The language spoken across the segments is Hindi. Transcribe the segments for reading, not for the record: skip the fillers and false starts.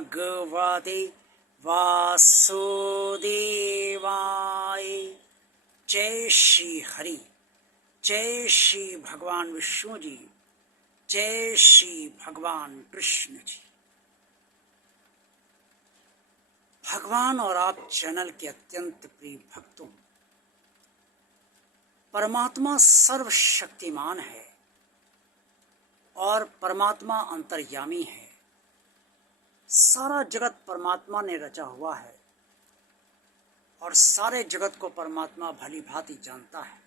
भगवते वासुदेवाय। जय श्री हरि, जय श्री भगवान विष्णु जी, जय श्री भगवान कृष्ण जी। भगवान और आप चैनल के अत्यंत प्रिय भक्तों, परमात्मा सर्वशक्तिमान है और परमात्मा अंतर्यामी है। सारा जगत परमात्मा ने रचा हुआ है और सारे जगत को परमात्मा भली भांति जानता है।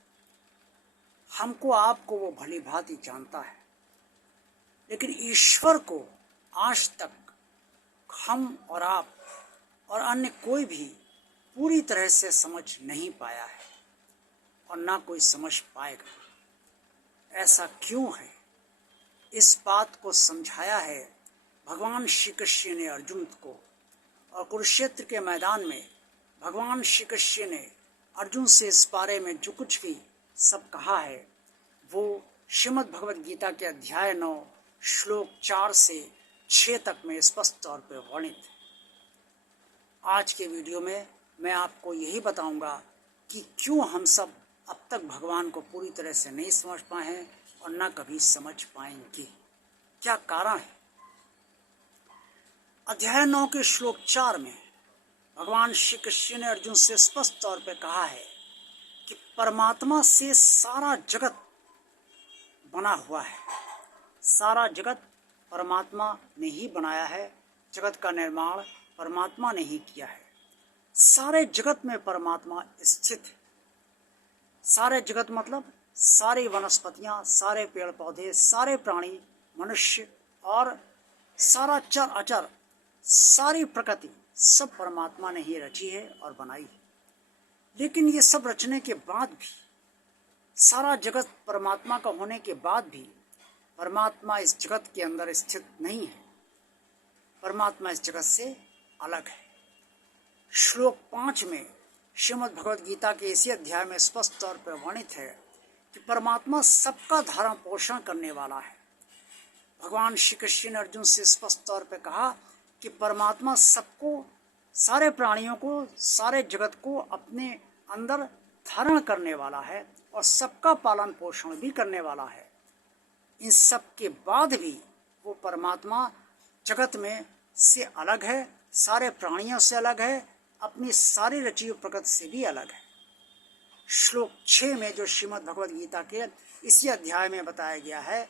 हमको आपको वो भली भांति जानता है, लेकिन ईश्वर को आज तक हम और आप और अन्य कोई भी पूरी तरह से समझ नहीं पाया है और ना कोई समझ पाएगा। ऐसा क्यों है? इस बात को समझाया है भगवान श्री कृष्ण ने अर्जुन को, और कुरुक्षेत्र के मैदान में भगवान श्री कृष्ण ने अर्जुन से इस बारे में जो कुछ भी सब कहा है वो श्रीमद् भगवद गीता के अध्याय 9 श्लोक 4 से 6 तक में स्पष्ट तौर पर वर्णित है। आज के वीडियो में मैं आपको यही बताऊंगा कि क्यों हम सब अब तक भगवान को पूरी तरह से नहीं समझ पाए हैं और ना कभी समझ पाएंगे। क्या कारण है? अध्याय 9 के श्लोक 4 में भगवान श्री कृष्ण ने अर्जुन से स्पष्ट तौर पर कहा है कि परमात्मा से सारा जगत बना हुआ है। सारा जगत परमात्मा ने ही बनाया है। जगत का निर्माण परमात्मा ने ही किया है। सारे जगत में परमात्मा स्थित है। सारे जगत मतलब सारी वनस्पतियां, सारे पेड़ पौधे, सारे प्राणी, मनुष्य और सारा चर अचर, सारी प्रकृति सब परमात्मा ने ही रची है और बनाई है। लेकिन ये सब रचने के बाद भी, सारा जगत परमात्मा का होने के बाद भी परमात्मा इस जगत के अंदर स्थित नहीं है। परमात्मा इस जगत से अलग है। श्लोक 5 में श्रीमद् भगवद गीता के इसी अध्याय में स्पष्ट तौर पर वर्णित है कि परमात्मा सबका धारण पोषण करने वाला है। भगवान श्री कृष्ण ने अर्जुन से स्पष्ट तौर पर कहा कि परमात्मा सबको, सारे प्राणियों को, सारे जगत को अपने अंदर धारण करने वाला है और सबका पालन पोषण भी करने वाला है। इन सब के बाद भी वो परमात्मा जगत में से अलग है, सारे प्राणियों से अलग है, अपनी सारी रची हुई प्रकृति से भी अलग है। श्लोक 6 में जो श्रीमद् भगवद गीता के इसी अध्याय में बताया गया है,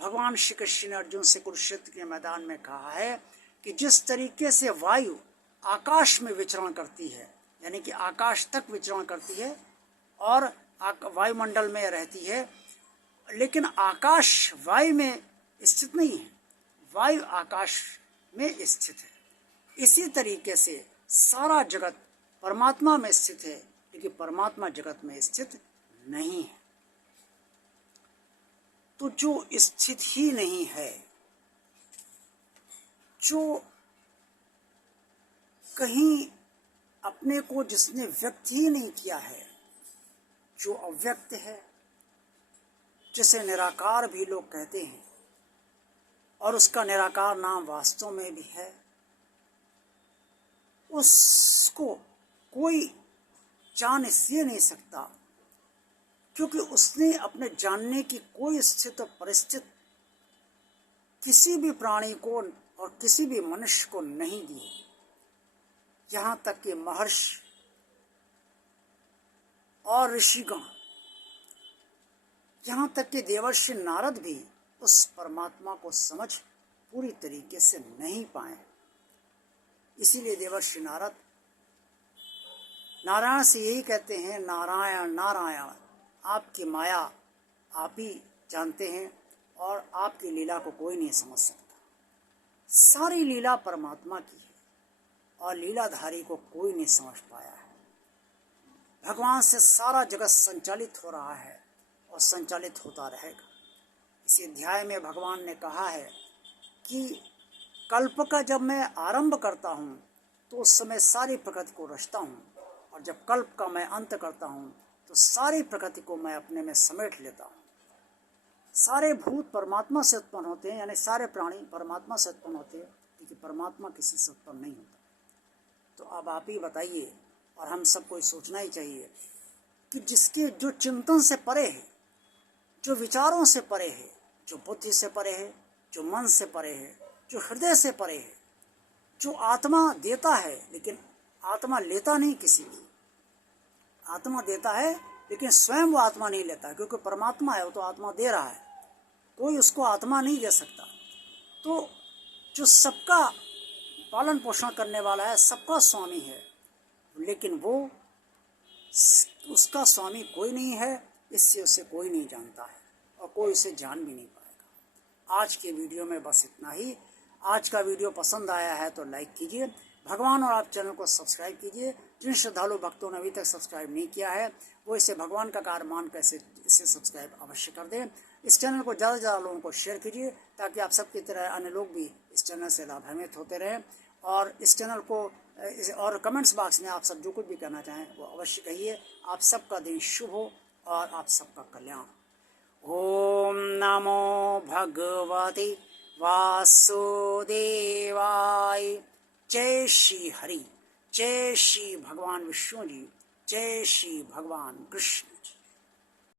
भगवान श्री कृष्ण ने अर्जुन से कुरुक्षेत्र के मैदान में कहा है कि जिस तरीके से वायु आकाश में विचरण करती है, यानी कि आकाश तक विचरण करती है और वायुमंडल में रहती है, लेकिन आकाश वायु में स्थित नहीं है, वायु आकाश में स्थित है। इसी तरीके से सारा जगत परमात्मा में स्थित है, लेकिन परमात्मा जगत में स्थित नहीं है। तो जो स्थित ही नहीं है, जो कहीं अपने को जिसने व्यक्त ही नहीं किया है, जो अव्यक्त है, जिसे निराकार भी लोग कहते हैं और उसका निराकार नाम वास्तव में भी है, उसको कोई जान इसलिए नहीं सकता क्योंकि उसने अपने जानने की कोई स्थिति और परिस्थिति किसी भी प्राणी को और किसी भी मनुष्य को नहीं दी। यहाँ तक कि महर्षि और ऋषिगण, यहाँ तक कि देवर्षि नारद भी उस परमात्मा को समझ पूरी तरीके से नहीं पाए। इसीलिए देवर्षि नारद नारायण से यही कहते हैं, नारायण नारायण, आपकी माया आप ही जानते हैं और आपकी लीला को कोई नहीं समझ सकता। सारी लीला परमात्मा की है और लीलाधारी को कोई नहीं समझ पाया है। भगवान से सारा जगत संचालित हो रहा है और संचालित होता रहेगा। इसी अध्याय में भगवान ने कहा है कि कल्प का जब मैं आरंभ करता हूँ तो उस समय सारी प्रकृति को रचता हूँ, और जब कल्प का मैं अंत करता हूँ तो सारी प्रकृति को मैं अपने में समेट लेता हूँ। सारे भूत परमात्मा से उत्पन्न होते हैं, यानी सारे प्राणी परमात्मा से उत्पन्न होते हैं, क्योंकि परमात्मा किसी से उत्पन्न नहीं होता। तो अब आप ही बताइए, और हम सबको ये सोचना ही चाहिए कि जिसके जो चिंतन से परे है, जो विचारों से परे है, जो बुद्धि से परे है, जो मन से परे है, जो हृदय से परे है, जो आत्मा देता है लेकिन आत्मा लेता नहीं किसी की, आत्मा देता है लेकिन स्वयं वो आत्मा नहीं लेता, क्योंकि परमात्मा है, वो तो आत्मा दे रहा है, कोई उसको आत्मा नहीं दे सकता। तो जो सबका पालन पोषण करने वाला है, सबका स्वामी है, लेकिन वो उसका स्वामी कोई नहीं है, इससे उसे कोई नहीं जानता है और कोई उसे जान भी नहीं पाएगा। आज के वीडियो में बस इतना ही। आज का वीडियो पसंद आया है तो लाइक कीजिए, भगवान और आप चैनल को सब्सक्राइब कीजिए। जिन श्रद्धालु भक्तों ने अभी तक सब्सक्राइब नहीं किया है वो इसे भगवान का कार्य मान कर इसे सब्सक्राइब अवश्य कर दें। इस चैनल को ज़्यादा से ज़्यादा लोगों को शेयर कीजिए ताकि आप सबकी तरह अन्य लोग भी इस चैनल से लाभान्वित होते रहें। और इस चैनल को और कमेंट्स बॉक्स में आप सब जो कुछ भी कहना चाहें वो अवश्य कहिए। आप सबका दिन शुभ हो और आप सबका कल्याण। ओम नमो भगवते वासुदेवाय। जय श्री हरि, जय श्री भगवान विष्णु जी, जय श्री भगवान कृष्ण जी।